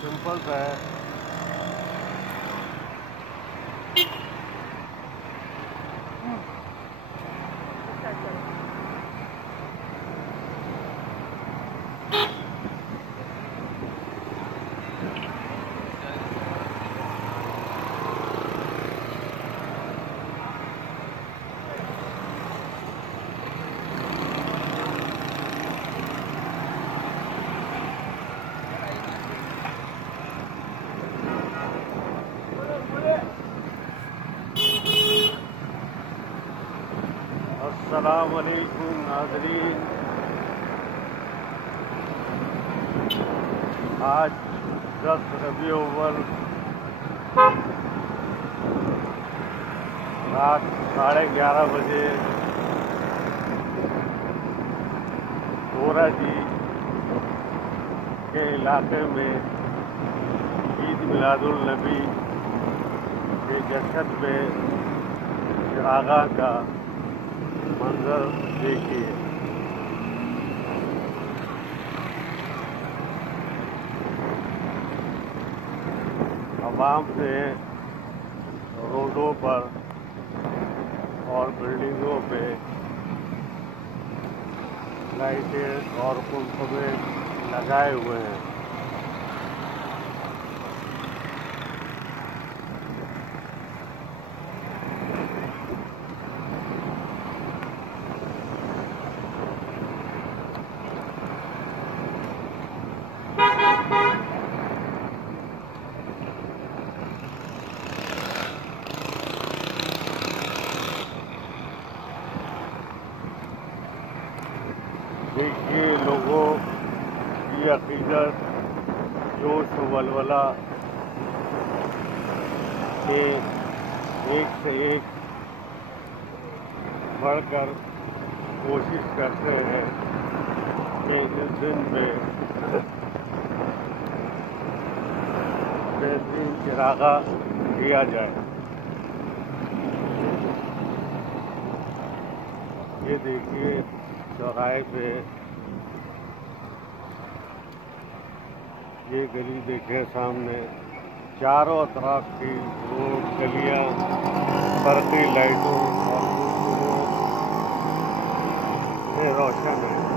Simple सा है। अस्सलाम वालेकुम नाज़रीन, आज 10 रबीउल अव्वल रात 11:30 बजे गोरा जी के इलाके में ईद मिलादुल नबी के जश्न में चिरागा का मंजर देखिए। आवाम से रोडों पर और बिल्डिंगों पे लाइटें और कुलफे लगाए हुए हैं। देखिए लोगों की अकीदत, जोश वलवला के एक से एक बढ़कर कोशिश करते हैं कि इस दिन में बेहतरीन चिरागा दिया जाए। ये देखिए चौराहे पे ये गली देखें सामने, चारों तरफ की रोड गलियां बरक़ी लाइटों और से रोशन है।